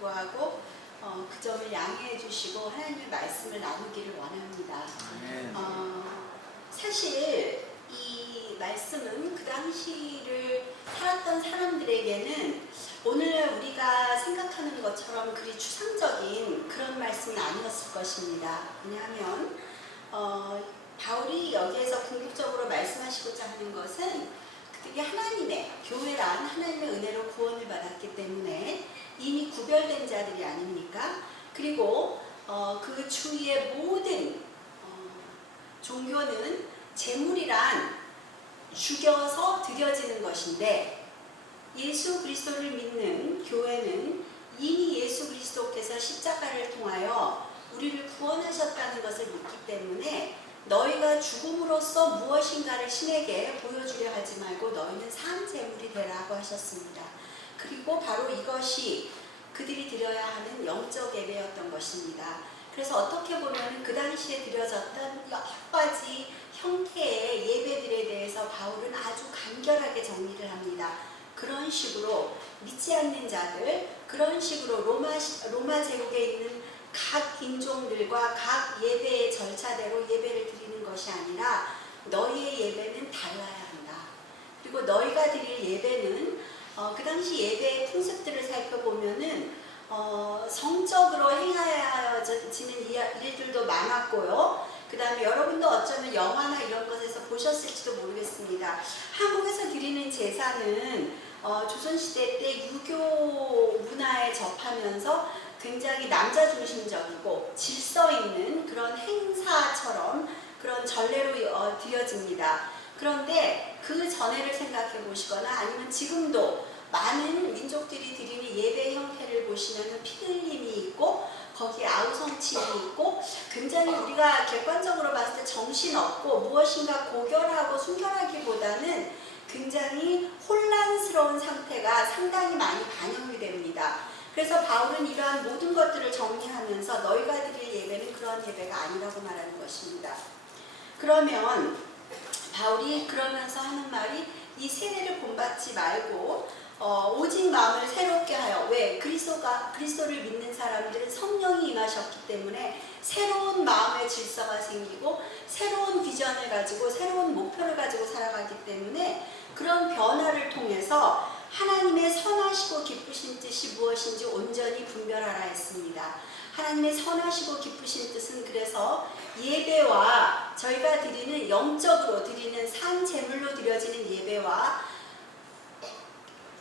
불구하고 그 점을 양해해 주시고 하나님의 말씀을 나누기를 원합니다. 사실 이 말씀은 그 당시를 살았던 사람들에게는 오늘 우리가 생각하는 것처럼 그리 추상적인 그런 말씀은 아니었을 것입니다. 왜냐하면 바울이 여기에서 궁극적으로 말씀하시고자 하는 것은 그들이 하나님의 교회란 하나님의 은혜로 구원을 받았기 때문에 이미 구별된 자들이 아닙니까? 그리고 그 주위의 모든 종교는 재물이란 죽여서 드려지는 것인데 예수 그리스도를 믿는 교회는 이미 예수 그리스도께서 십자가를 통하여 우리를 구원하셨다는 것을 믿기 때문에 너희가 죽음으로써 무엇인가를 신에게 보여주려 하지 말고 너희는 산 제물이 되라고 하셨습니다. 그리고 바로 이것이 그들이 드려야 하는 영적 예배였던 것입니다. 그래서 어떻게 보면 그 당시에 드려졌던 여러 가지 형태의 예배들에 대해서 바울은 아주 간결하게 정리를 합니다. 그런 식으로 믿지 않는 자들, 그런 식으로 로마 제국에 있는 각 인종들과 각 예배의 절차대로 예배를 드리는 것이 아니라 너희의 예배는 달라야 한다. 그리고 너희가 드릴 예배는 그 당시 예배의 풍습들을 살펴보면은 성적으로 행하여지는 일들도 많았고요. 그 다음에 여러분도 어쩌면 영화나 이런 것에서 보셨을지도 모르겠습니다. 한국에서 드리는 제사는 조선시대 때 유교 문화에 접하면서 굉장히 남자 중심적이고 질서 있는 그런 행사처럼 그런 전례로 드려집니다. 그런데 그 전에를 생각해 보시거나 아니면 지금도 많은 민족들이 드리는 예배 형태를 보시면 피흘림이 있고 거기에 아우성침이 있고 굉장히 우리가 객관적으로 봤을 때 정신없고 무엇인가 고결하고 순결하기보다는 굉장히 혼란스러운 상태가 상당히 많이 반영이 됩니다. 그래서 바울은 이러한 모든 것들을 정리하면서 너희가 드릴 예배는 그런 예배가 아니라고 말하는 것입니다. 그러면 바울이 그러면서 하는 말이 이 세례를 본받지 말고 오직 마음을 새롭게 하여, 왜? 그리스도를 믿는 사람들은 성령이 임하셨기 때문에 새로운 마음의 질서가 생기고 새로운 비전을 가지고 새로운 목표를 가지고 살아가기 때문에 그런 변화를 통해서 하나님의 선하시고 기쁘신 뜻이 무엇인지 온전히 분별하라 했습니다. 하나님의 선하시고 기쁘신 뜻은 그래서 예배와 저희가 드리는 영적으로 드리는 산 제물로 드려지는 예배와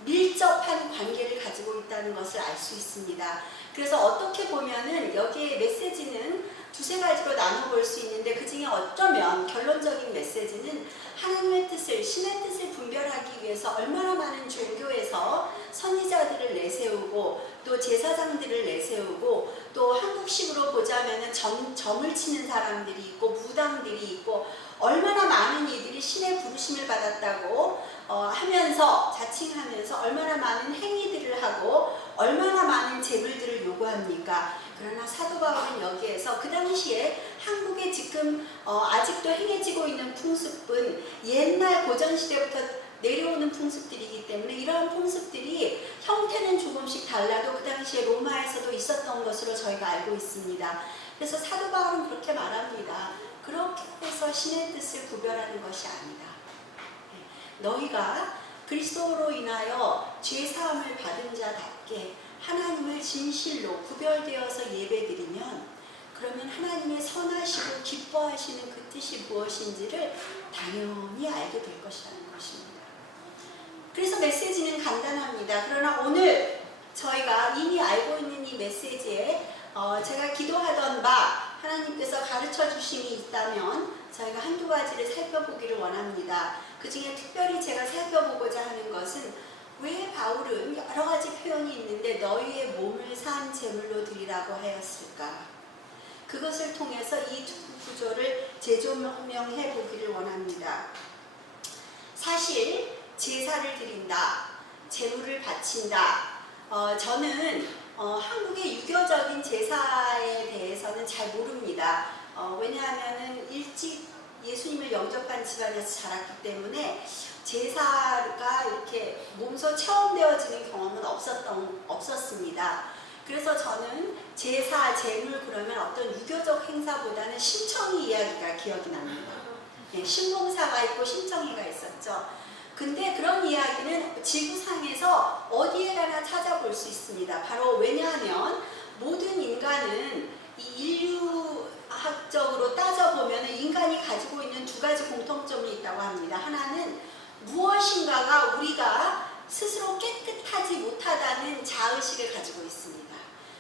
밀접한 관계를 가지고 있다는 것을 알 수 있습니다. 그래서 어떻게 보면은 여기에 메시지는 두세 가지로 나눠볼 수 있는데 그 중에 어쩌면 결론적인 메시지는 하나님의 뜻을, 신의 뜻을 분별하기 위해서 얼마나 많은 종교에서 선지자들을 내세우고 또 제사장들을 내세우고 또 한국식으로 보자면은 점을 치는 사람들이 있고 무당들이 있고 얼마나 많은 이들이 신의 부르심을 받았다고 하면서 자칭하면서 얼마나 많은 행위들을 하고 얼마나 많은 제물들을 요구합니까? 그러나 사도 바울은 여기에서 그 당시에 한국에 지금 아직도 행해지고 있는 풍습은 옛날 고전시대부터 내려오는 풍습들이기 때문에 이러한 풍습들이 형태는 조금씩 달라도 그 당시에 로마에서도 있었던 것으로 저희가 알고 있습니다. 그래서 사도 바울은 그렇게 말합니다. 그렇게 해서 신의 뜻을 구별하는 것이 아니다. 너희가 그리스도로 인하여 죄사함을 받은 자답게 하나님을 진실로 구별되어서 예배드리면 그러면 하나님의 선하시고 기뻐하시는 그 뜻이 무엇인지를 당연히 알게 될 것이라는 것입니다. 그래서 메시지는 간단합니다. 그러나 오늘 저희가 이미 알고 있는 이 메시지에 제가 기도하던 바 하나님께서 가르쳐 주심이 있다면 저희가 한두 가지를 살펴보기를 원합니다. 그 중에 특별히 제가 살펴보고자 하는 것은 왜 바울은 여러 가지 표현이 있는데 너희의 몸을 산 제물로 드리라고 하였을까? 그것을 통해서 이 두 구조를 재조명해 보기를 원합니다. 사실 제사를 드린다, 제물을 바친다. 저는 한국의 유교적인 제사에 대해서는 잘 모릅니다. 왜냐하면 일찍 예수님을 영접한 집안에서 자랐기 때문에 제사가 이렇게 몸소 체험되어지는 경험은 없었습니다. 그래서 저는 제사, 제물 그러면 어떤 유교적 행사보다는 심청이 이야기가 기억이 납니다. 네, 신봉사가 있고 심청이가 있었죠. 근데 그런 이야기는 지구상에서 어디에 가나 찾아볼 수 있습니다. 바로 왜냐하면 모든 인간은 이 인류학적으로 따져보면 인간이 가지고 있는 두 가지 공통점이 있다고 합니다. 하나는 무엇인가가 우리가 스스로 깨끗하지 못하다는 자의식을 가지고 있습니다.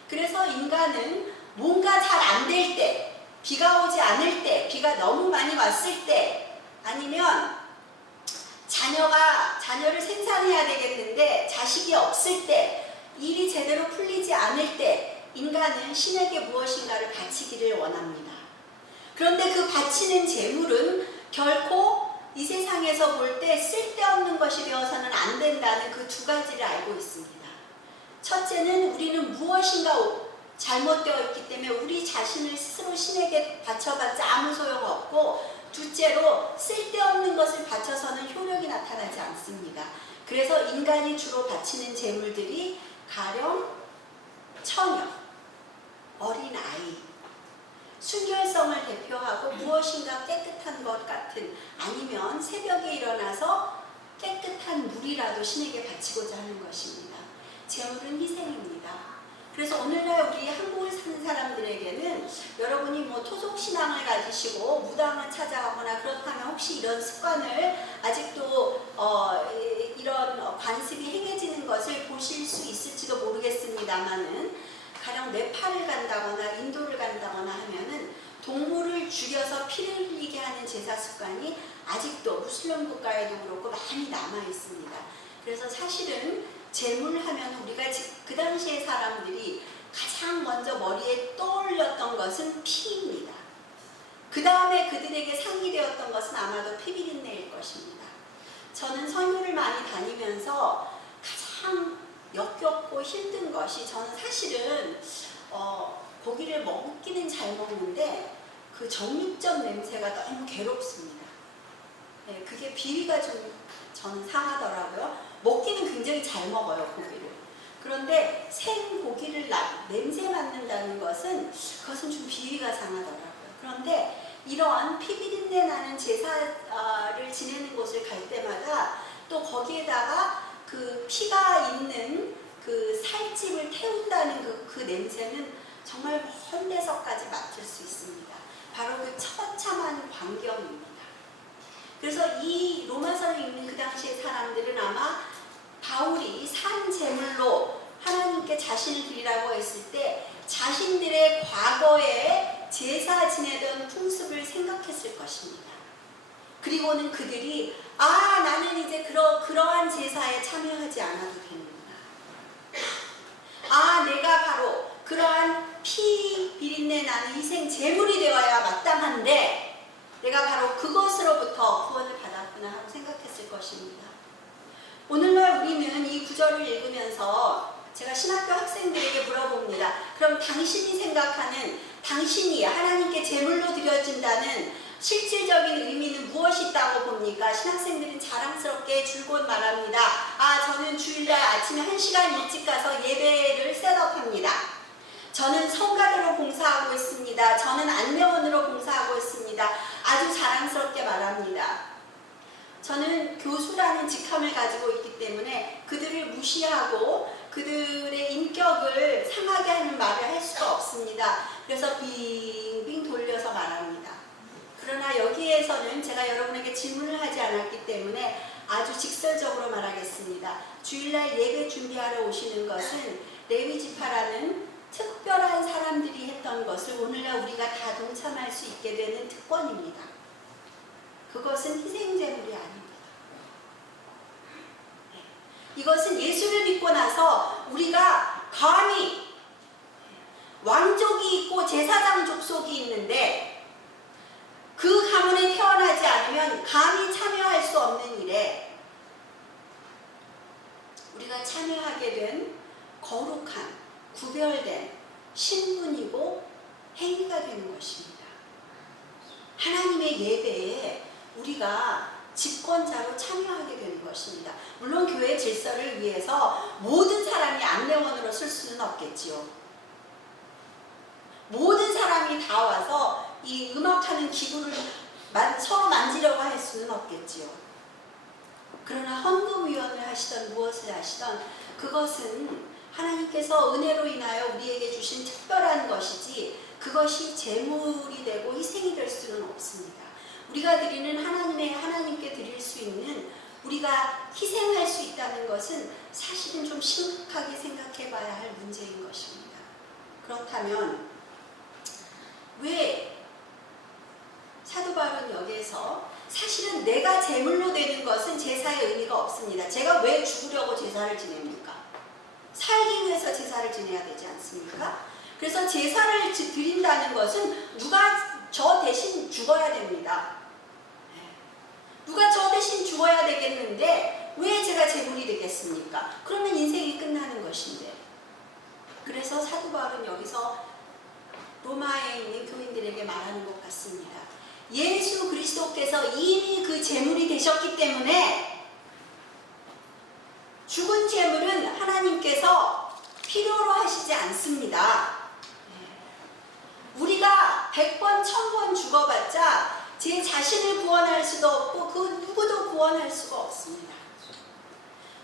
그래서 인간은 뭔가 잘 안 될 때, 비가 오지 않을 때, 비가 너무 많이 왔을 때, 아니면 자녀를 생산해야 되겠는데 자식이 없을 때, 일이 제대로 풀리지 않을 때 인간은 신에게 무엇인가를 바치기를 원합니다. 그런데 그 바치는 재물은 결코 이 세상에서 볼 때 쓸데없는 것이 되어서는 안 된다는 그 두 가지를 알고 있습니다. 첫째는 우리는 무엇인가 잘못되어 있기 때문에 우리 자신을 스스로 신에게 바쳐봤자 아무 소용없고, 둘째로 쓸데없는 것을 바쳐서는 효력이 나타나지 않습니다. 그래서 인간이 주로 바치는 재물들이 가령 처녀, 어린아이, 순결성을 대표하고 무엇인가 깨끗한 것 같은, 아니면 새벽에 일어나서 깨끗한 물이라도 신에게 바치고자 하는 것입니다. 재물은 희생입니다. 그래서 오늘날 우리 한국을 사는 사람들에게는 여러분이 뭐 토속신앙을 가지시고 무당을 찾아가거나 그렇다면 혹시 이런 습관을 아직도 이런 관습이 행해지는 것을 보실 수 있을지도 모르겠습니다만은, 가령 네팔을 간다거나 인도를 간다거나 하면은 동물을 죽여서 피를 흘리게 하는 제사 습관이 아직도 무슬림 국가에도 그렇고 많이 남아 있습니다. 그래서 사실은 제물하면 우리가 그 당시의 사람들이 가장 먼저 머리에 떠올렸던 것은 피입니다. 그 다음에 그들에게 상기되었던 것은 아마도 피비린내일 것입니다. 저는 선교를 많이 다니면서 가장 역겹고 힘든 것이, 저는 사실은 고기를 먹기는 잘 먹는데 그 정육점 냄새가 너무 괴롭습니다. 네, 그게 비위가 좀 저는 상하더라고요. 먹기는 굉장히 잘 먹어요, 고기를. 그런데 생 고기를 냄새 맡는다는 것은, 그것은 좀 비위가 상하더라고요. 그런데 이러한 피비린내 나는 제사를 지내는 곳을 갈 때마다 또 거기에다가 그 피가 있는 그 살집을 태운다는 그 냄새는 정말 먼 데서까지 맡을 수 있습니다. 바로 그 처참한 광경입니다. 그래서 이 로마서를 읽는 그 당시의 사람들은 아마 바울이 산 제물로 하나님께 자신을 드리라고 했을 때 자신들의 과거에 제사 지내던 풍습을 생각했을 것입니다. 그리고는 그들이 나는 이제 그러한 제사에 참여하지 않아도 되는구나. 내가 바로 그러한 피 비린내 나는 희생 제물이 되어야 마땅한데 내가 바로 그것으로부터 구원을 받았구나 하고 생각했을 것입니다. 오늘날 우리는 이 구절을 읽으면서 제가 신학교 학생들에게 물어봅니다. 그럼 당신이 생각하는, 당신이 하나님께 제물로 드려진다는 실질적인 의미는 무엇이 있다고 봅니까? 신학생들은 자랑스럽게 줄곧 말합니다. 저는 주일날 아침에 1시간 일찍 가서 예배를 셋업합니다. 저는 성가대로 봉사하고 있습니다. 저는 안내원으로 봉사하고 있습니다. 아주 자랑스럽게 말합니다. 저는 교수라는 직함을 가지고 있기 때문에 그들을 무시하고 그들의 인격을 상하게 하는 말을 할 수가 없습니다. 그래서 빙빙 돌려서 말합니다. 그러나 여기에서는 제가 여러분에게 질문을 하지 않았기 때문에 아주 직설적으로 말하겠습니다. 주일날 예배 준비하러 오시는 것은 레위지파라는 특별한 사람들이 했던 것을 오늘날 우리가 다 동참할 수 있게 되는 특권입니다. 그것은 희생제물이 아닙니다. 이것은 예수를 믿고 나서 우리가 감히 왕족이 있고 제사장 족속이 있는데 그 가문에 태어나지 않으면 감히 참여할 수 없는 일에 우리가 참여하게 된 거룩한, 구별된 신분이고 행위가 되는 것입니다. 하나님의 예배에 우리가 집권자로 참여하게 되는 것입니다. 물론 교회 질서를 위해서 모든 사람이 안내원으로 쓸 수는 없겠지요. 모든 사람이 다 와서 이 음악하는 기구를 서로 만지려고 할 수는 없겠지요. 그러나 헌금위원을 하시던 무엇을 하시던 그것은 하나님께서 은혜로 인하여 우리에게 주신 특별한 것이지 그것이 재물이 되고 희생이 될 수는 없습니다. 우리가 드리는 하나님께 드릴 수 있는 우리가 희생할 수 있다는 것은 사실은 좀 심각하게 생각해 봐야 할 문제인 것입니다. 그렇다면 왜 사도 바울은 여기에서 사실은 내가 제물로 되는 것은 제사의 의미가 없습니다. 제가 왜 죽으려고 제사를 지냅니까? 살기 위해서 제사를 지내야 되지 않습니까? 그래서 제사를 드린다는 것은 누가 저 대신 죽어야 됩니다. 누가 저 대신 죽어야 되겠는데 왜 제가 제물이 되겠습니까? 그러면 인생이 끝나는 것인데. 그래서 사도 바울은 여기서 로마에 있는 교인들에게 말하는 것 같습니다. 예수 그리스도께서 이미 그 제물이 되셨기 때문에 죽은 제물은 하나님께서 필요로 하시지 않습니다. 우리가 100번, 1000번 죽어봤자 제 자신을 구원할 수도 없고 그 누구도 구원할 수가 없습니다.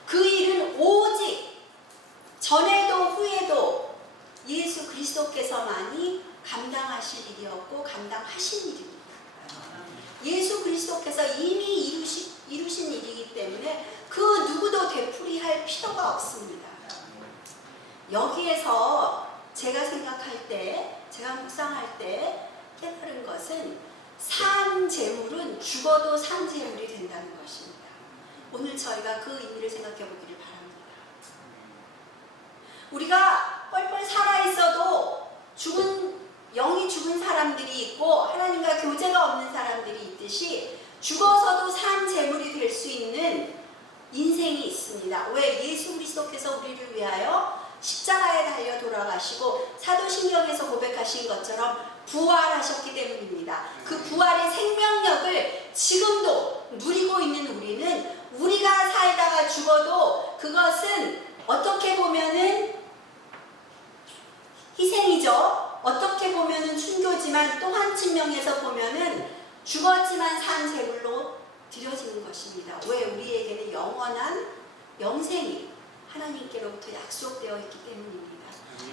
그 일은 오직 전에도 후에도 예수 그리스도께서만이 감당하실 일이었고 감당하신 일입니다. 예수 그리스도께서 이미 이루신 일이기 때문에 그 누구도 되풀이할 필요가 없습니다. 여기에서 제가 생각할 때, 제가 묵상할 때 깨달은 것은 산 제물은 죽어도 산 제물이 된다는 것입니다. 오늘 저희가 그 의미를 생각해 보기를 바랍니다. 우리가 뻘뻘 살아있어도 영이 죽은 사람들이 있고 하나님과 교제가 없는 사람들이 있듯이 죽어서도 산 제물이 될 수 있는 인생이 있습니다. 왜? 예수 그리스도께서 우리를 위하여 십자가에 달려 돌아가시고 사도신경에서 고백하신 것처럼 부활하셨기 때문입니다. 그 부활의 생명력을 지금도 누리고 있는 우리는 우리가 살다가 죽어도 그것은 어떻게 보면은 희생이죠. 어떻게 보면은 순교지만 또 한 측면에서 보면은 죽었지만 산 제물로 드려지는 것입니다. 왜? 우리에게는 영원한 영생이 하나님께로부터 약속되어 있기 때문입니다.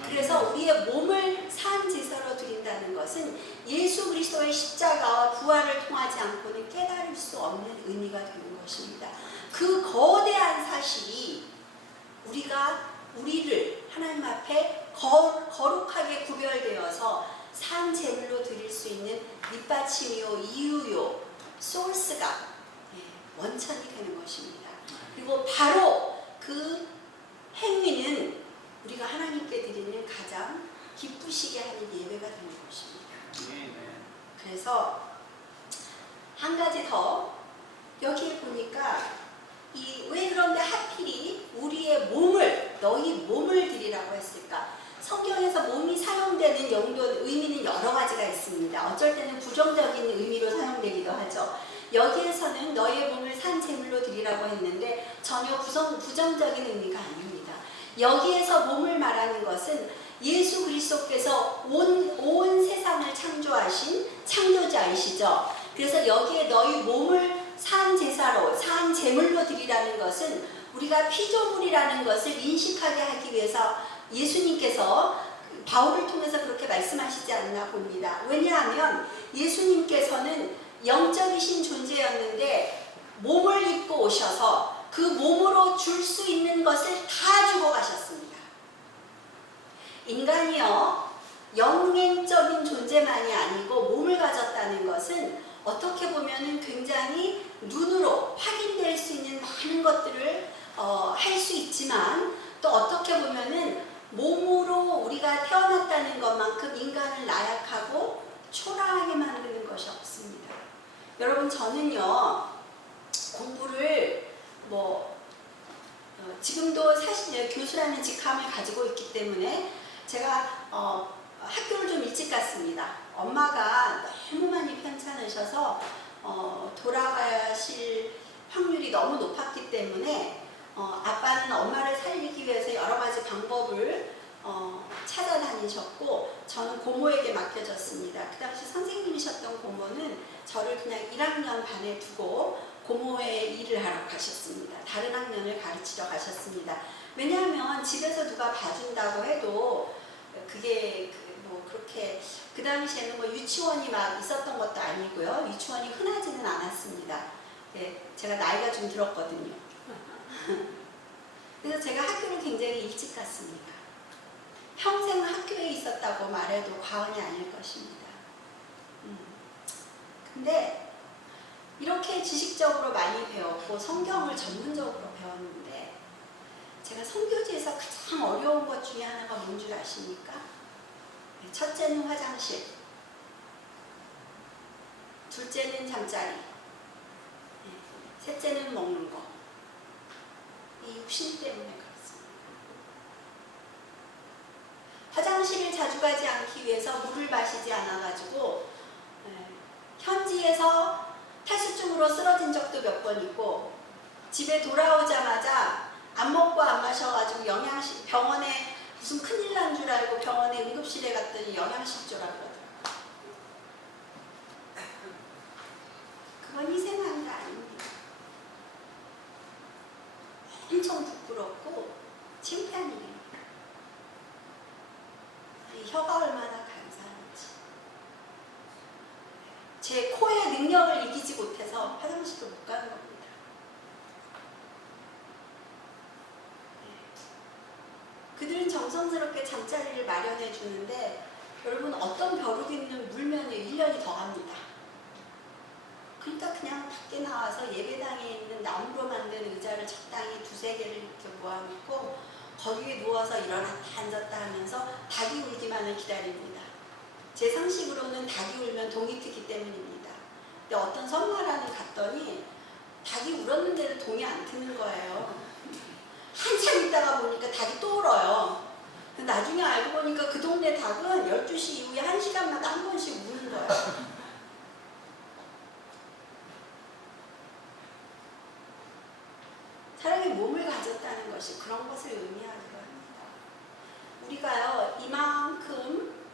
그래서 우리의 몸을 산 제사로 드린다는 것은 예수 그리스도의 십자가와 부활을 통하지 않고는 깨달을 수 없는 의미가 되는 것입니다. 그 거대한 사실이 우리를 하나님 앞에 거룩하게 구별되어서 산 제물로 드릴 수 있는 밑받침이요, 이유요, 소스가 원천이 되는 것입니다. 그리고 바로 그 행위는 우리가 하나님께 드리는 가장 기쁘시게 하는 예배가 되는 것입니다. 그래서 한 가지 더 여기에 보니까 왜 그런데 하필이 우리의 너희 몸을 드리라고 했을까? 성경에서 몸이 사용되는 의미는 여러 가지가 있습니다. 어쩔 때는 부정적인 의미로 사용되기도 하죠. 여기에서는 너희의 몸을 산 제물로 드리라고 했는데 전혀 부정적인 의미가 아닙니다. 여기에서 몸을 말하는 것은 예수 그리스도께서 온 세상을 창조하신 창조자이시죠. 그래서 여기에 너희 몸을 산 제사로, 산 제물로 드리라는 것은 우리가 피조물이라는 것을 인식하게 하기 위해서 예수님께서 바울을 통해서 그렇게 말씀하시지 않나 봅니다. 왜냐하면 예수님께서는 영적이신 존재였는데 몸을 입고 오셔서 그 몸으로 줄 수 있는 것을 다 주고 가셨습니다. 인간이요, 영행적인 존재만이 아니고 몸을 가졌다는 것은 어떻게 보면 굉장히 눈으로 확인될 수 있는 많은 것들을 할 수 있지만 또 어떻게 보면은 몸으로 우리가 태어났다는 것만큼 인간을 나약하고 초라하게 만드는 것이 없습니다. 여러분, 저는요 공부를 지금도 사실 교수라는 직함을 가지고 있기 때문에 제가 학교를 좀 일찍 갔습니다. 엄마가 너무 많이 편찮으셔서 돌아가실 확률이 너무 높았기 때문에 아빠는 엄마를 살리기 위해서 여러 가지 방법을 찾아다니셨고 저는 고모에게 맡겨졌습니다. 그 당시 선생님이셨던 고모는 저를 그냥 1학년 반에 두고 고모의 일을 하러 가셨습니다. 다른 학년을 가르치러 가셨습니다. 왜냐하면 집에서 누가 봐준다고 해도 그게 뭐 그렇게 그 당시에는 뭐 유치원이 막 있었던 것도 아니고요. 유치원이 흔하지는 않았습니다. 네, 제가 나이가 좀 들었거든요. 그래서 제가 학교를 굉장히 일찍 갔습니다. 평생 학교에 있었다고 말해도 과언이 아닐 것입니다. 근데 이렇게 지식적으로 많이 배웠고 성경을 전문적으로 배웠는데 제가 선교지에서 가장 어려운 것 중에 하나가 뭔 줄 아십니까? 첫째는 화장실, 둘째는 잠자리, 셋째는 먹는 거. 이 육신 때문에 그렇습니다. 화장실을 자주 가지 않기 위해서 물을 마시지 않아가지고 현지에서 탈수증으로 쓰러진 적도 몇 번 있고 집에 돌아오자마자 안 먹고 안 마셔가지고 영양실 병원에 무슨 큰일 난 줄 알고 병원에 응급실에 갔더니 영양실조라고 그러더라고요. 그건 희생한 게 아닙니다. 엄청 부끄럽고 창피한 일입니다. 이 혀가 얼마나 간사한지. 제 코의 능력을 이기지 못해서 화장실을 못 가는 겁니다. 그들은 정성스럽게 잠자리를 마련해 주는데 여러분 어떤 벼룩 있는 물면에 1년이 더 갑니다. 그러니까 그냥 밖에 나와서 예배당에 있는 나무로 만든 의자를 적당히 2-3개를 이렇게 모아놓고 거기에 누워서 일어났다 앉았다 하면서 닭이 울기만을 기다립니다. 제 상식으로는 닭이 울면 동이 트기 때문입니다. 근데 어떤 선마라는 갔더니 닭이 울었는데도 동이 안 트는 거예요. 한참 있다가 보니까 닭이 또 울어요. 나중에 알고 보니까 그 동네 닭은 12시 이후에 1시간마다 한 번씩 우는 거예요. 사람이 몸을 가졌다는 것이 그런 것을 의미하기도 합니다. 우리가요, 이만큼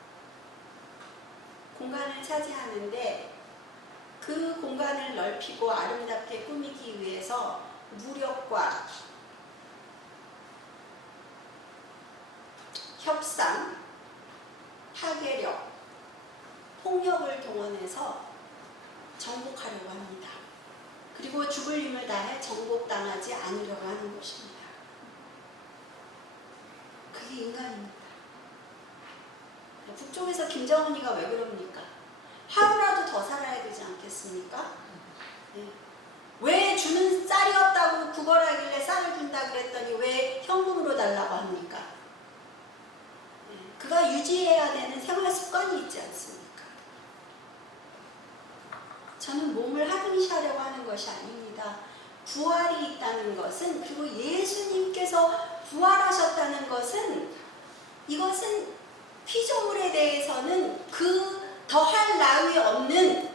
공간을 차지하는데 그 공간을 넓히고 아름답게 꾸미기 위해서 무력과 협상, 파괴력, 폭력을 동원해서 정복하려고 합니다. 그리고 죽을 힘을 다해 정복당하지 않으려고 하는 것입니다. 그게 인간입니다. 북쪽에서 김정은이가 왜 그럽니까? 하루라도 더 살아야 되지 않겠습니까? 네. 왜 주는 쌀이 없다고 구걸하길래 쌀을 준다 그랬더니 왜 현금으로 달라고 합니까? 네. 그가 유지해야 되는 생활 습관이 있지 않습니까? 저는 몸을 하등시하려고 하는 것이 아닙니다. 부활이 있다는 것은, 그리고 예수님께서 부활하셨다는 것은, 이것은 피조물에 대해서는 그 더할 나위 없는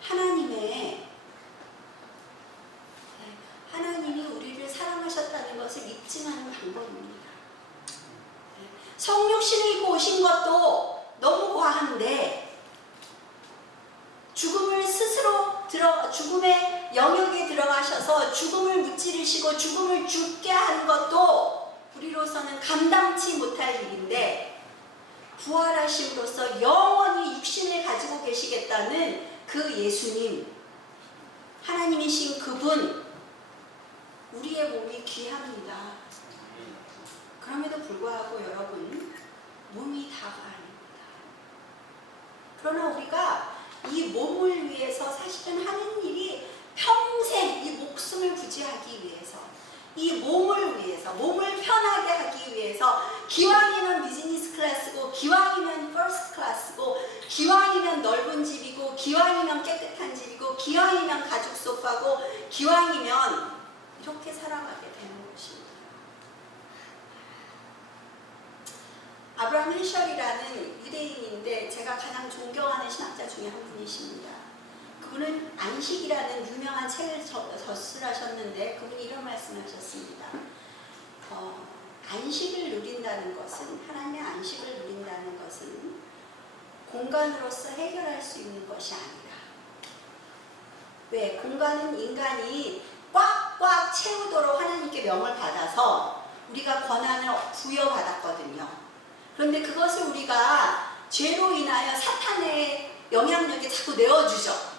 하나님이 우리를 사랑하셨다는 것을 입증하는 방법입니다. 성육신을 입고 오신 것도 너무 과한데 죽음의 영역에 들어가셔서 죽음을 무찌르시고 죽음을 죽게 하는 것도 우리로서는 감당치 못할 일인데, 부활하심으로써 영원히 육신을 가지고 계시겠다는 그 예수님, 하나님이신 그분, 우리의 몸이 귀합니다. 그럼에도 불구하고 여러분, 몸이 다가 아닙니다. 그러나 우리가 이 몸을 위해서 사실은 하는 일이 평생 이 목숨을 부지하기 위해서, 이 몸을 위해서, 몸을 편하게 하기 위해서, 기왕이면 비즈니스 클래스고, 기왕이면 퍼스트 클래스고, 기왕이면 넓은 집이고, 기왕이면 깨끗한 집이고, 기왕이면 가죽 소파고, 기왕이면 이렇게 살아가게 되는 것입니다. 아브라함 헤셜이라는 유대인인데 제가 가장 존경하는 신학자 중에 한 분이십니다. 그분은 안식이라는 유명한 책을 저술하셨는데 그분이 이런 말씀하셨습니다. 안식을 누린다는 것은, 하나님의 안식을 누린다는 것은 공간으로서 해결할 수 있는 것이 아니다. 왜? 공간은 인간이 꽉꽉 채우도록 하나님께 명을 받아서 우리가 권한을 부여받았거든요. 그런데 그것을 우리가 죄로 인하여 사탄의 영향력에 자꾸 내어주죠.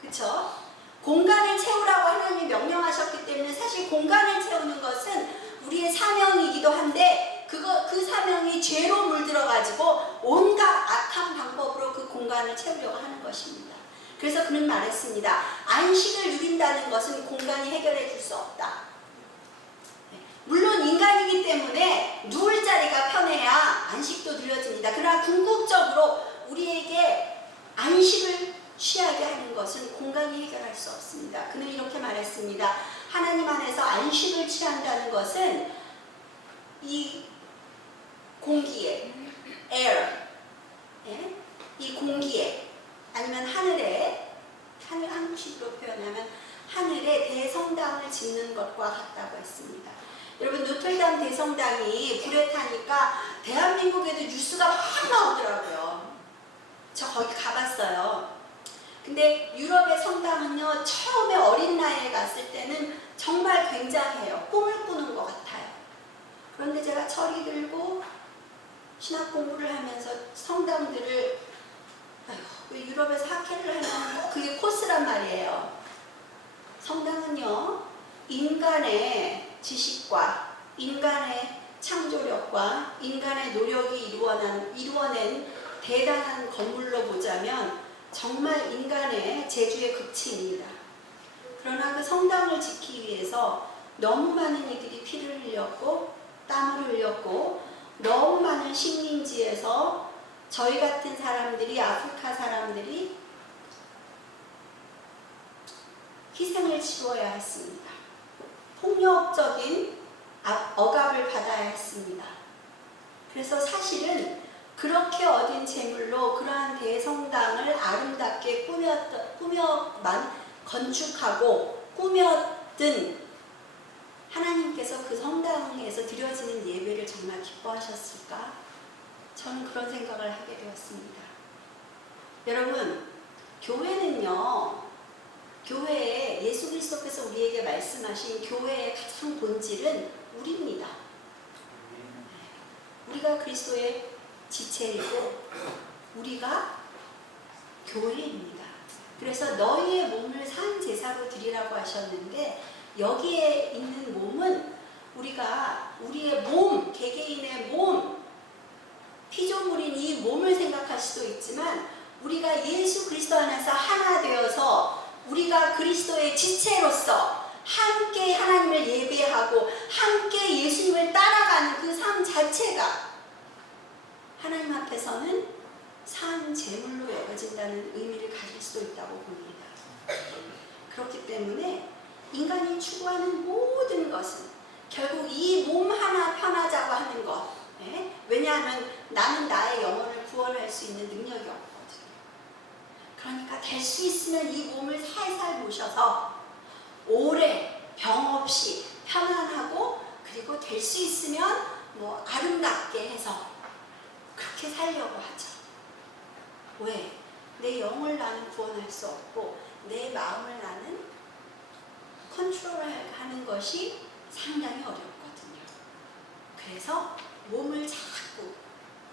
그렇죠? 공간을 채우라고 하나님이 명령하셨기 때문에 사실 공간을 채우는 것은 우리의 사명이기도 한데 그 사명이 죄로 물들어가지고 온갖 악한 방법으로 그 공간을 채우려고 하는 것입니다. 그래서 그는 말했습니다. 안식을 누린다는 것은 공간이 해결해 줄 수 없다. 물론 인간이기 때문에 누울 자리가 편해야 안식도 누려집니다. 그러나 궁극적으로 우리에게 안식을 취하게 하는 것은 공간이 해결할 수 없습니다. 그는 이렇게 말했습니다. 하나님 안에서 안식을 취한다는 것은 이 공기에, air, 이 공기에 아니면 하늘에, 하늘 한국식으로 표현하면 하늘에 대성당을 짓는 것과 같다고 했습니다. 여러분, 노틀담 대성당이 불에 타니까 대한민국에도 뉴스가 막 나오더라고요. 저 거기 가봤어요. 근데 유럽의 성당은요, 처음에 어린 나이에 갔을 때는 정말 굉장해요. 꿈을 꾸는 것 같아요. 그런데 제가 철이 들고 신학 공부를 하면서 성당들을, 유럽에서 학회를 하면 그게 코스란 말이에요. 성당은요, 인간의 지식과 인간의 창조력과 인간의 노력이 이루어낸 대단한 건물로 보자면 정말 인간의 재주의 극치입니다. 그러나 그 성당을 짓기 위해서 너무 많은 이들이 피를 흘렸고 땀을 흘렸고 너무 많은 식민지에서 저희 같은 사람들이, 아프리카 사람들이 희생을 치러야 했습니다. 폭력적인 억압을 받아야 했습니다. 그래서 사실은 그렇게 얻은 재물로 그러한 대성당을 아름답게 건축하고 꾸며든 하나님께서 그 성당에서 드려지는 예배를 정말 기뻐하셨을까? 저는 그런 생각을 하게 되었습니다. 여러분, 교회는요, 교회에 예수 그리스도께서 우리에게 말씀하신 교회의 가장 본질은 우리입니다. 우리가 그리스도의 지체이고 우리가 교회입니다. 그래서 너희의 몸을 산 제사로 드리라고 하셨는데 여기에 있는 몸은 우리가 우리의 몸, 개개인의 몸, 피조물인 이 몸을 생각할 수도 있지만 우리가 예수 그리스도 안에서 하나 되어서 우리가 그리스도의 지체로서 함께 하나님을 예배하고 함께 예수님을 따라가는 그 삶 자체가 하나님 앞에서는 산 제물로 여겨진다는 의미를 가질 수도 있다고 봅니다. 그렇기 때문에 인간이 추구하는 모든 것은 결국 이 몸 하나 편하자고 하는 것. 왜냐하면 나는 나의 영혼을 구원할 수 있는 능력이 없거든요. 그러니까 될 수 있으면 이 몸을 살살 모셔서 오래 병 없이 편안하고 그리고 될 수 있으면 아름답게 해서 그렇게 살려고 하죠. 왜? 내 영을 나는 구원할 수 없고 내 마음을 나는 컨트롤하는 것이 상당히 어렵거든요. 그래서 몸을 자꾸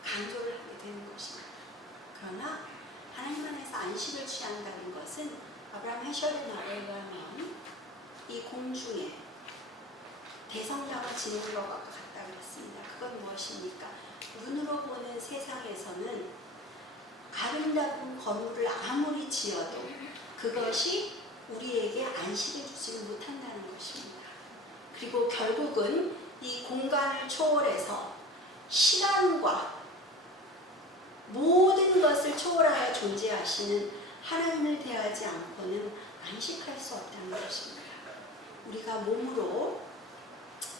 강조를 하게 되는 것입니다. 그러나 하나님 안에서 안식을 취한다는 것은 아브라함 헤셜의 말에 의하면 이 공중에 대성당을 짓는 것과 같다 그랬습니다. 그건 무엇입니까? 눈으로 보는 세상에서는 아름다운 건물을 아무리 지어도 그것이 우리에게 안식을 주지 못한다는 것입니다. 그리고 결국은 이 공간을 초월해서 시간과 모든 것을 초월하여 존재하시는 하나님을 대하지 않고는 안식할 수 없다는 것입니다. 우리가 몸으로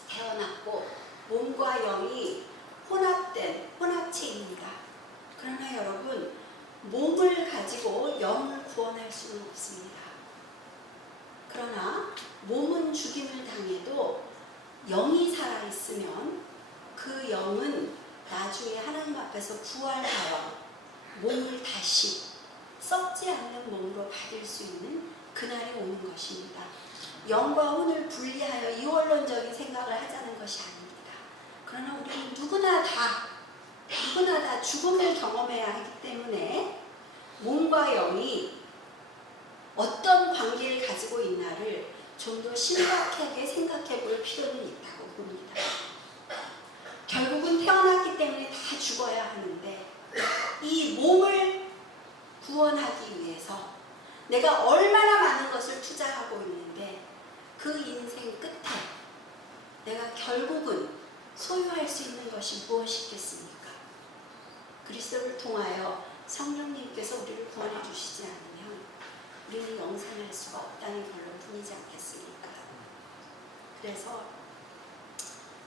태어났고 몸과 영이 혼합된 혼합체입니다. 그러나 여러분, 몸을 가지고 영을 구원할 수는 없습니다. 그러나 몸은 죽임을 당해도 영이 살아있으면 그 영은 나중에 하나님 앞에서 부활하여 몸을 다시 썩지 않는 몸으로 받을 수 있는 그날이 오는 것입니다. 영과 혼을 분리하여 이원론적인 생각을 하자는 것이 아닙니다. 그러나 우리는 누구나 다 죽음을 경험해야 하기 때문에 몸과 영이 어떤 관계를 가지고 있나를 좀 더 심각하게 생각해 볼 필요는 있다고 봅니다. 결국은 태어났기 때문에 다 죽어야 하는데 이 몸을 구원하기 위해서 내가 얼마나 많은 것을 투자하고 있는데 그 인생 끝에 내가 결국은 소유할 수 있는 것이 무엇이겠습니까? 그리스도를 통하여 성령님께서 우리를 구원해 주시지 않으면 우리는 영생할 수가 없다는 결론뿐이지 않겠습니까? 그래서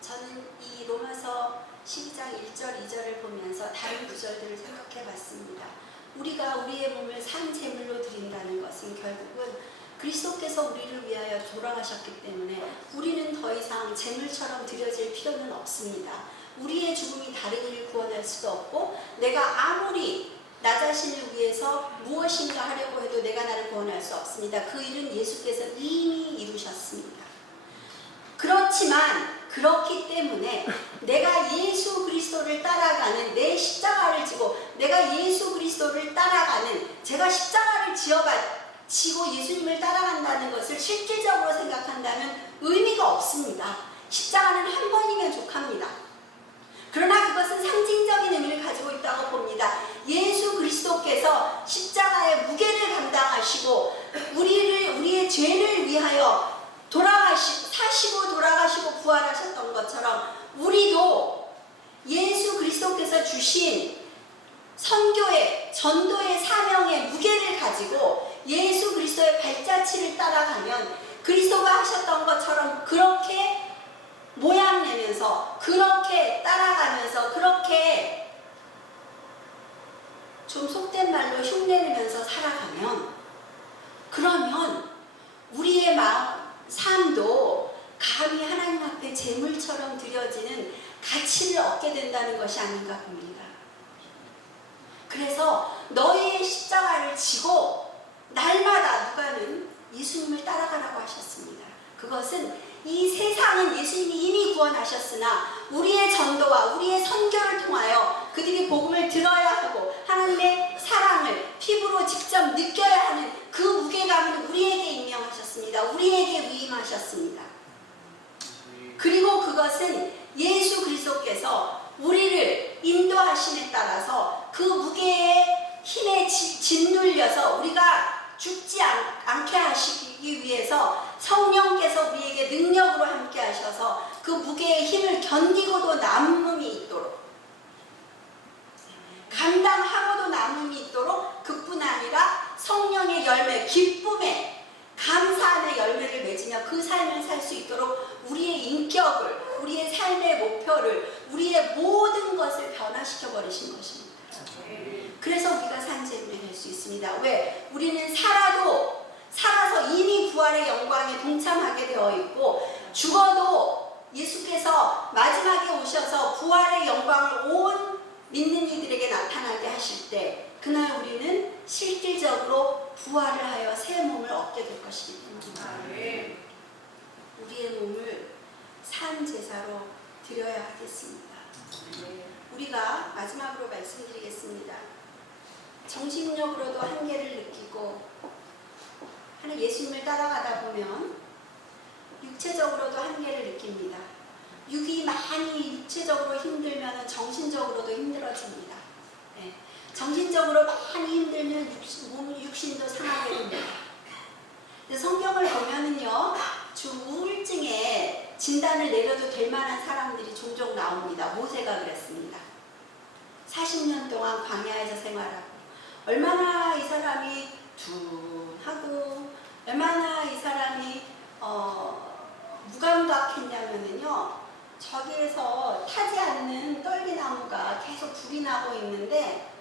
저는 이 로마서 12장 1절 2절을 보면서 다른 구절들을 생각해 봤습니다. 우리가 우리의 몸을 산 제물로 드린다는 것은 결국은 그리스도께서 우리를 위하여 돌아가셨기 때문에 우리는 더 이상 제물처럼 드려질 필요는 없습니다. 우리의 죽음이 다른 이를 구원할 수도 없고 내가 아무리 나 자신을 위해서 무엇인가 하려고 해도 내가 나를 구원할 수 없습니다. 그 일은 예수께서 이미 이루셨습니다. 그렇지만 그렇기 때문에 내가 예수 그리스도를 따라가는 내 십자가를 지고 내가 예수 그리스도를 따라가는 제가 십자가를 지고 예수님을 따라간다는 것을 실질적으로 생각한다면 의미가 없습니다. 십자가는 한 번이면 족합니다. 그러나 그것은 상징적인 의미를 가지고 있다고 봅니다. 예수 그리스도께서 십자가의 무게를 감당하시고 우리의 죄를 위하여 사시고 돌아가시고 부활하셨던 것처럼 우리도 예수 그리스도께서 주신 선교의 전도의 사명의 무게를 가지고 예수 그리스도의 발자취를 따라가면 그리스도가 하셨던 것처럼 그렇게 모양 내면서 그렇게 따라가면서 그렇게 좀 속된 말로 흉내내면서 살아가면 그러면 우리의 삶도 감히 하나님 앞에 제물처럼 드려지는 가치를 얻게 된다는 것이 아닌가 봅니다. 그래서 너희의 십자가를 지고 날마다 누가는 예수님을 따라가라고 하셨습니다. 그것은 이 세상은 예수님이 이미 구원하셨으나 우리의 전도와 우리의 선교를 통하여 그들이 복음을 들어야 하고 하나님의 사랑을 피부로 직접 느껴야 하는 그 무게감을 우리에게 임명하셨습니다. 우리에게 위임하셨습니다. 그리고 그것은 예수 그리스도께서 우리를 인도하심에 따라서 그 무게의 힘에 짓눌려서 우리가 죽지 않게 하시기 위해서 성령께서 우리에게 능력으로 함께 하셔서 그 무게의 힘을 견디고도 남음이 있도록 감당하고도 남음이 있도록 그뿐 아니라 성령의 열매, 기쁨의 감사함의 열매를 맺으며 그 삶을 살 수 있도록 우리의 인격을, 우리의 삶의 목표를, 우리의 모든 것을 변화시켜 버리신 것입니다. 그래서 우리가 산제물이 될 수 있습니다. 왜? 우리는 살아서 이미 부활의 영광에 동참하게 되어 있고 죽어도 예수께서 마지막에 오셔서 부활의 영광을 온 믿는 이들에게 나타나게 하실 때 그날 우리는 실질적으로 부활을 하여 새 몸을 얻게 될 것이기 때문입니다. 우리의 몸을 산 제사로 드려야 하겠습니다. 우리가 마지막으로 말씀드리겠습니다. 정신력으로도 한계를 느끼고 하는 예수님을 따라가다 보면 육체적으로도 한계를 느낍니다. 육이 많이 육체적으로 힘들면 정신적으로도 힘들어집니다. 네. 정신적으로 많이 힘들면 육신도 상하게 됩니다. 성경을 보면은요, 우울증에 진단을 내려도 될 만한 사람들이 종종 나옵니다. 모세가 그랬습니다. 40년 동안 광야에서 생활하고 얼마나 이 사람이 둔하고 얼마나 이 사람이 무감각했냐면은요, 저기에서 타지 않는 떨기나무가 계속 불이 나고 있는데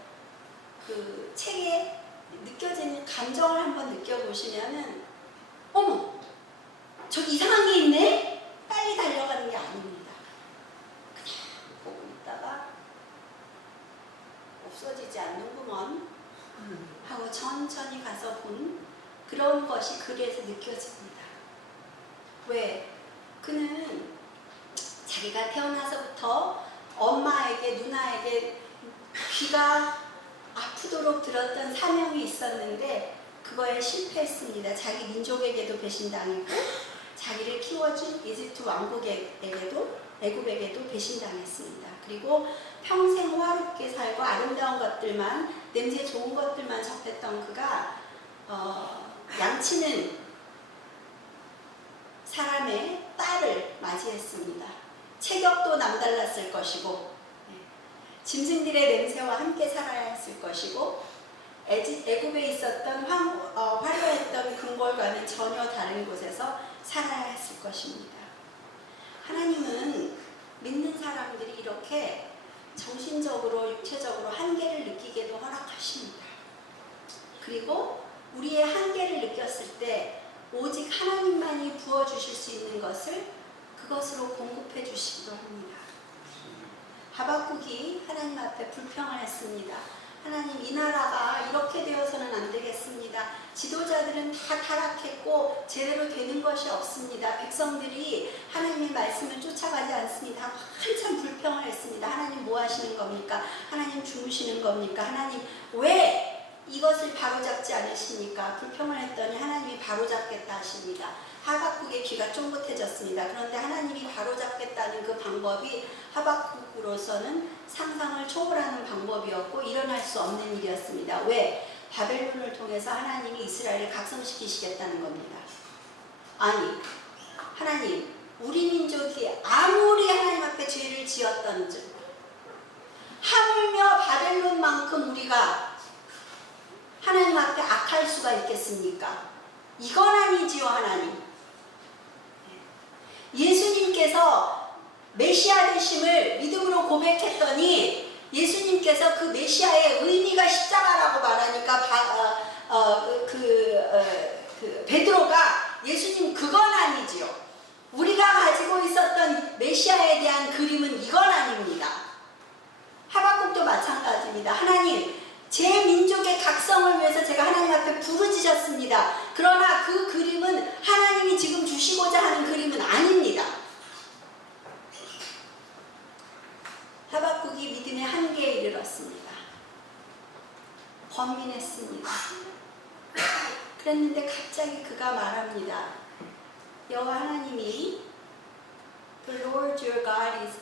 그 책에 느껴지는 감정을 한번 느껴보시면은 어머! 저기 이상한 게 있네? 빨리 달려가는 게 아닙니다. 그냥 보고 있다가 없어지지 않는구먼 하고 천천히 가서 본 그런 것이 그래서 느껴집니다. 왜? 그는 자기가 태어나서부터 엄마에게, 누나에게 귀가 아프도록 들었던 사명이 있었는데 그거에 실패했습니다. 자기 민족에게도 배신당했고 자기를 키워준 이집트 왕국에게도, 애굽에게도 배신당했습니다. 그리고 평생 화롭게 살고 아름다운 것들만, 냄새 좋은 것들만 접했던 그가 양치는 사람의 딸을 맞이했습니다. 체격도 남달랐을 것이고 짐승들의 냄새와 함께 살아야 했을 것이고 애굽에 있었던 화려했던 궁궐과는 전혀 다른 곳에서 살아야 했을 것입니다. 하나님은 믿는 사람들이 이렇게 정신적으로 육체적으로 한계를 느끼게도 허락하십니다. 그리고 우리의 한계를 느꼈을 때 오직 하나님만이 부어주실 수 있는 것을 그것으로 공급해 주시기도 합니다. 하박국이 하나님 앞에 불평을 했습니다. 하나님, 이 나라가 이렇게 되어서는 안 되겠습니다. 지도자들은 다 타락했고 제대로 되는 것이 없습니다. 백성들이 하나님의 말씀을 쫓아가지 않습니다. 한참 불평을 했습니다. 하나님 뭐 하시는 겁니까? 하나님 주무시는 겁니까? 하나님 왜 이것을 바로잡지 않으십니까? 불평을 했더니 하나님이 바로잡겠다 하십니다. 하박국의 귀가 쫑긋해졌습니다. 그런데 하나님이 바로잡겠다는 그 방법이 하박국으로서는 상상을 초월하는 방법이었고 일어날 수 없는 일이었습니다. 왜? 바벨론을 통해서 하나님이 이스라엘을 각성시키시겠다는 겁니다. 아니, 하나님, 우리 민족이 아무리 하나님 앞에 죄를 지었던지 하물며 바벨론만큼 우리가 하나님 앞에 악할 수가 있겠습니까? 이건 아니지요, 하나님. 예수님께서 메시아 되심을 믿음으로 고백했더니 예수님께서 그 메시아의 의미가 십자가라고 말하니까 베드로가 예수님 그건 아니지요. 우리가 가지고 있었던 메시아에 대한 그림은 이건 아닙니다. 하박국도 마찬가지입니다. 하나님, 제 민족의 각성을 위해서 제가 하나님 앞에 부르짖었습니다. 그러나 그 그림은 하나님이 지금 주시고자 하는 그림은 아닙니다. 하박국이 믿음의 한계에 이르렀습니다. 번민했습니다. 그랬는데 갑자기 그가 말합니다. 여호와 하나님이 The Lord your God is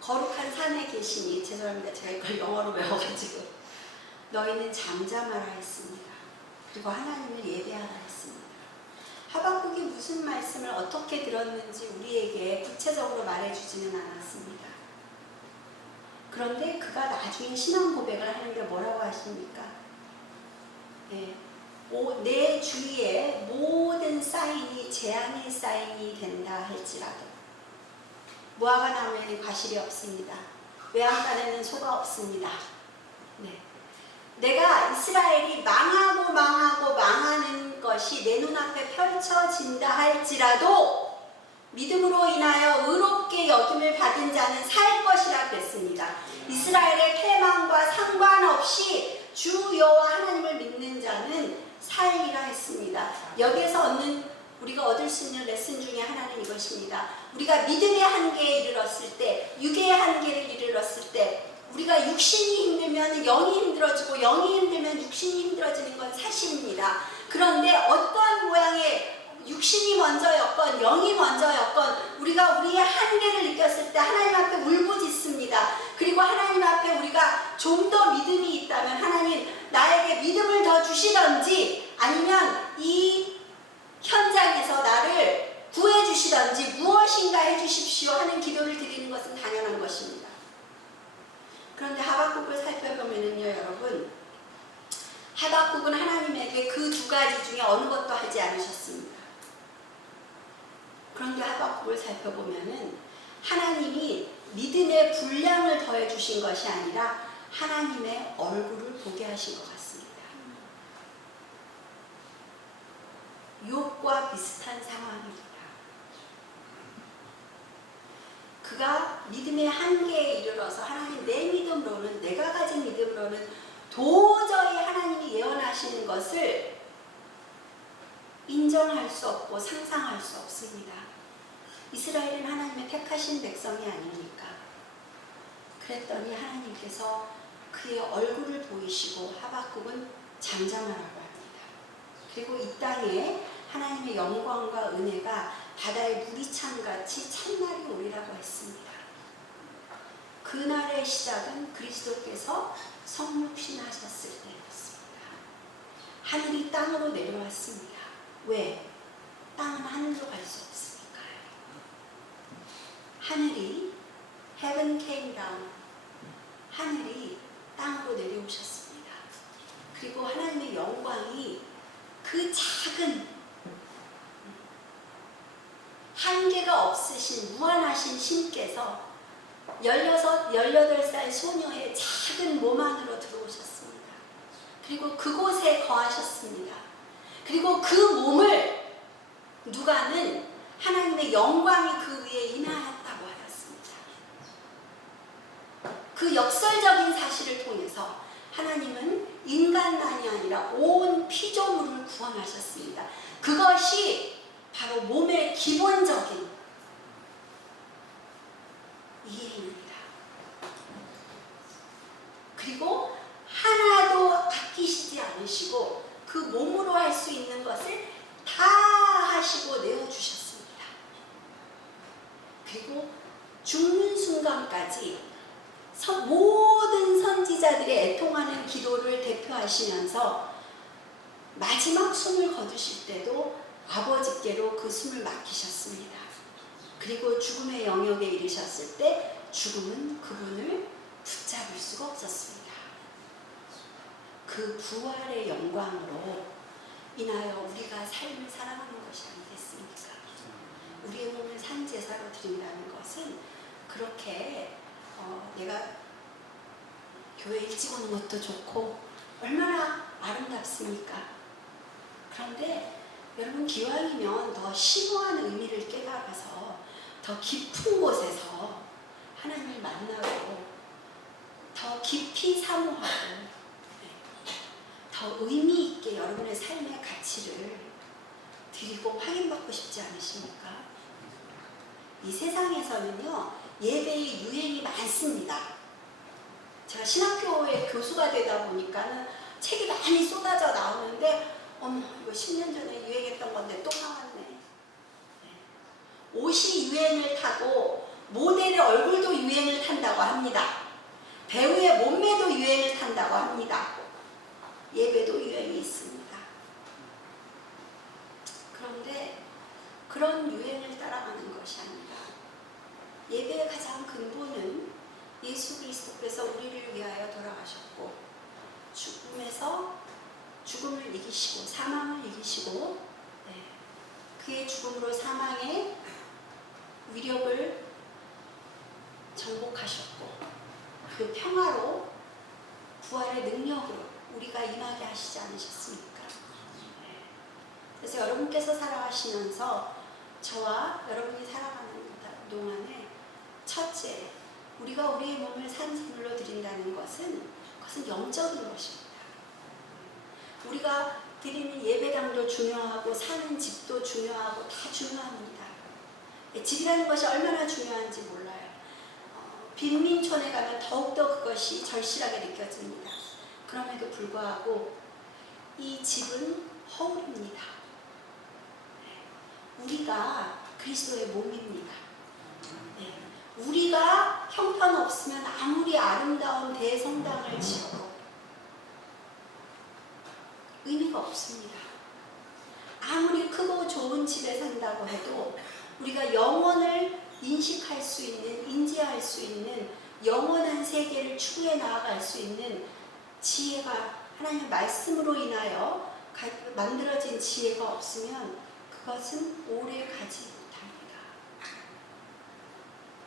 거룩한 산에 계시니, 죄송합니다. 제가 이걸 영어로 외워가지고 너희는 잠잠하라 했습니다. 그리고 하나님을 예배하라 했습니다. 하박국이 무슨 말씀을 어떻게 들었는지 우리에게 구체적으로 말해주지는 않았습니다. 그런데 그가 나중에 신앙 고백을 하는데 뭐라고 하십니까? 내 주위에 모든 사인이 재앙의 사인이 된다 할지라도 무화과 나무에는 과실이 없습니다. 외양간에는 소가 없습니다. 내가 이스라엘이 망하는 것이 내 눈앞에 펼쳐진다 할지라도 믿음으로 인하여 의롭게 여김을 받은 자는 살 것이라 그랬습니다. 이스라엘의 패망과 상관없이 주 여호와 하나님을 믿는 자는 살리라 했습니다. 여기에서 우리가 얻을 수 있는 레슨 중에 하나는 이것입니다. 우리가 믿음의 한계에 이르렀을 때, 육의 한계를 이르렀을 때 우리가 육신이 힘들면 영이 힘들어지고 영이 힘들면 육신이 힘들어지는 건 사실입니다. 그런데 어떠한 모양의 육신이 먼저였건 영이 먼저였건 우리가 우리의 한계를 느꼈을 때 하나님 앞에 울부짖습니다. 그리고 하나님 앞에 우리가 좀 더 믿음이 있다면 하나님 나에게 믿음을 더 주시던지 아니면 이 현장에서 나를 구해주시던지 무엇인가 해주십시오 하는 기도를 드리는 것은 당연한 것입니다. 그런데 하박국을 살펴보면요, 여러분, 하박국은 하나님에게 그 두 가지 중에 어느 것도 하지 않으셨습니다. 그런데 하박국을 살펴보면은 하나님이 믿음의 분량을 더해 주신 것이 아니라 하나님의 얼굴을 보게 하신 것 같습니다. 욥과 비슷한 상황입니다. 그가 믿음의 한계에 이르러서 하나님 내 믿음으로는, 내가 가진 믿음으로는 도저히 하나님이 예언하시는 것을 인정할 수 없고 상상할 수 없습니다. 이스라엘은 하나님의 택하신 백성이 아닙니까? 그랬더니 하나님께서 그의 얼굴을 보이시고 하박국은 잠잠하라고 합니다. 그리고 이 땅에 하나님의 영광과 은혜가 바다의 물이참같이 찬날이 오리라고 했습니다. 그날의 시작은 그리스도께서 성육신하셨을 때였습니다. 하늘이 땅으로 내려왔습니다. 왜? 땅은 하늘로 갈 수 없으니까요. 하늘이 Heaven came down. 하늘이 땅으로 내려오셨습니다. 그리고 하나님의 영광이 그 작은 한계가 없으신 무한하신 신께서 18살 소녀의 작은 몸 안으로 들어오셨습니다. 그리고 그곳에 거하셨습니다. 그리고 그 몸을 누가는 하나님의 영광이 그 위에 임하였다고 하였습니다. 그 역설적인 사실을 통해서 하나님은 인간만이 아니라 온 피조물을 구원하셨습니다. 그것이 바로 몸의 기본적인 이해입니다. 그리고 하나도 아끼시지 않으시고 그 몸으로 할 수 있는 것을 다 하시고 내어주셨습니다. 그리고 죽는 순간까지 모든 선지자들의 애통하는 기도를 대표하시면서 마지막 숨을 거두실 때도 아버지께로 그 숨을 맡기셨습니다. 그리고 죽음의 영역에 이르셨을 때 죽음은 그분을 붙잡을 수가 없었습니다. 그 부활의 영광으로 인하여 우리가 삶을 살아가는 것이 아니겠습니까? 우리의 몸을 산제사로 드린다는 것은 그렇게 내가 교회 일찍 오는 것도 좋고 얼마나 아름답습니까? 그런데 여러분 기왕이면 더 심오한 의미를 깨달아서 더 깊은 곳에서 하나님을 만나고 더 깊이 사모하고 더 의미 있게 여러분의 삶의 가치를 드리고 확인받고 싶지 않으십니까? 이 세상에서는요 예배의 유행이 많습니다. 제가 신학교의 교수가 되다 보니까는 책이 많이 쏟아져 나오는데 어머 이거 10년 전에 유행했던 건데 또 나왔네. 옷이 유행을 타고 모델의 얼굴도 유행을 탄다고 합니다. 배우의 몸매도 유행을 탄다고 합니다. 예배도 유행이 있습니다. 그런데 그런 유행을 따라가는 것이 아니라 예배의 가장 근본은 예수 그리스도께서 우리를 위하여 돌아가셨고 죽음을 이기시고 사망을 이기시고 그의 죽음으로 사망의 위력을 정복하셨고 그 평화로 부활의 능력으로 우리가 임하게 하시지 않으셨습니까? 그래서 여러분께서 살아가시면서 저와 여러분이 살아가는 동안에 첫째, 우리가 우리의 몸을 산제물로 드린다는 것은 그것은 영적인 것입니다. 우리가 드리는 예배당도 중요하고 사는 집도 중요하고 다 중요합니다. 집이라는 것이 얼마나 중요한지 몰라요. 빈민촌에 가면 더욱더 그것이 절실하게 느껴집니다. 그럼에도 불구하고 이 집은 허울입니다. 우리가 그리스도의 몸입니다. 우리가 형편없으면 아무리 아름다운 대성당을 지어도 의미가 없습니다. 아무리 크고 좋은 집에 산다고 해도 우리가 영원을 인식할 수 있는, 인지할 수 있는 영원한 세계를 추구해 나아갈 수 있는 지혜가 하나님의 말씀으로 인하여 만들어진 지혜가 없으면 그것은 오래 가지 못합니다.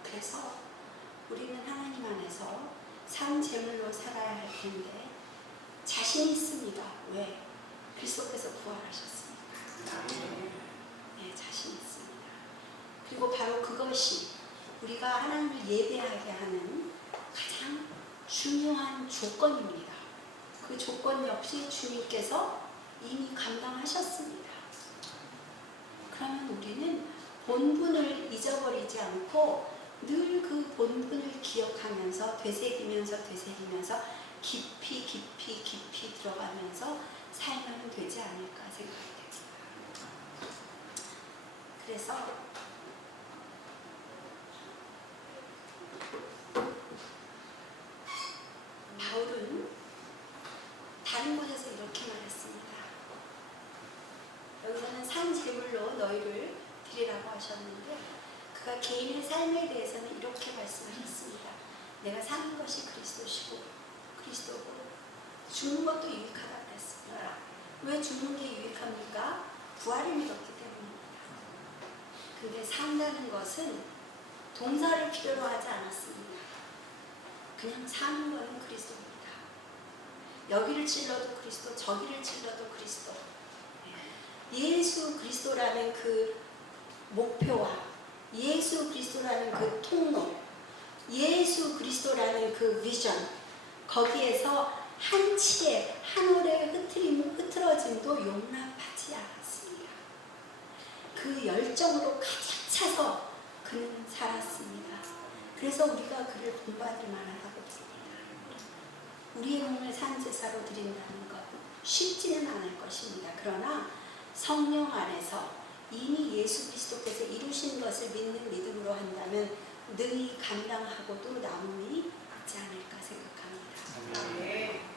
그래서 우리는 하나님 안에서 산 제물로 살아야 할 텐데 자신 있습니다. 왜? 그리스도께서 부활하셨습니다. 네, 자신 있습니다. 그리고 바로 그것이 우리가 하나님을 예배하게 하는 가장 중요한 조건입니다. 그 조건 역시 주님께서 이미 감당하셨습니다. 그러면 우리는 본분을 잊어버리지 않고 늘 그 본분을 기억하면서 되새기면서 깊이 들어가면서 살면 되지 않을까 생각이 됩니다. 그래서 바울은 다른 곳에서 이렇게 말했습니다. 여기서는 산 제물로 너희를 드리라고 하셨는데 그가 개인의 삶에 대해서는 이렇게 말씀하셨습니다. 내가 사는 것이 그리스도시고 그리스도고 죽는 것도 유익하다고 했습니다. 왜 죽는 게 유익합니까? 부활을 믿었기 때문입니다. 근데 산다는 것은 동사를 필요로 하지 않았습니다. 그냥 사는 것은 그리스도입니다. 여기를 찔러도 그리스도, 저기를 찔러도 그리스도. 예수 그리스도라는 그 목표와 예수 그리스도라는 그 통로, 예수 그리스도라는 그 비전, 거기에서 한치의 한 올의 흐트러짐도 용납하지 않았습니다. 그 열정으로 가득 차서 그는 살았습니다. 그래서 우리가 그를 본받을 만하다고 봅니다. 우리의 몸을 산제사로 드린다는 것 쉽지는 않을 것입니다. 그러나 성령 안에서 이미 예수 그리스도께서 이루신 것을 믿는 믿음으로 한다면 능히 감당하고도 남음이 있지 않을까 생각합니다.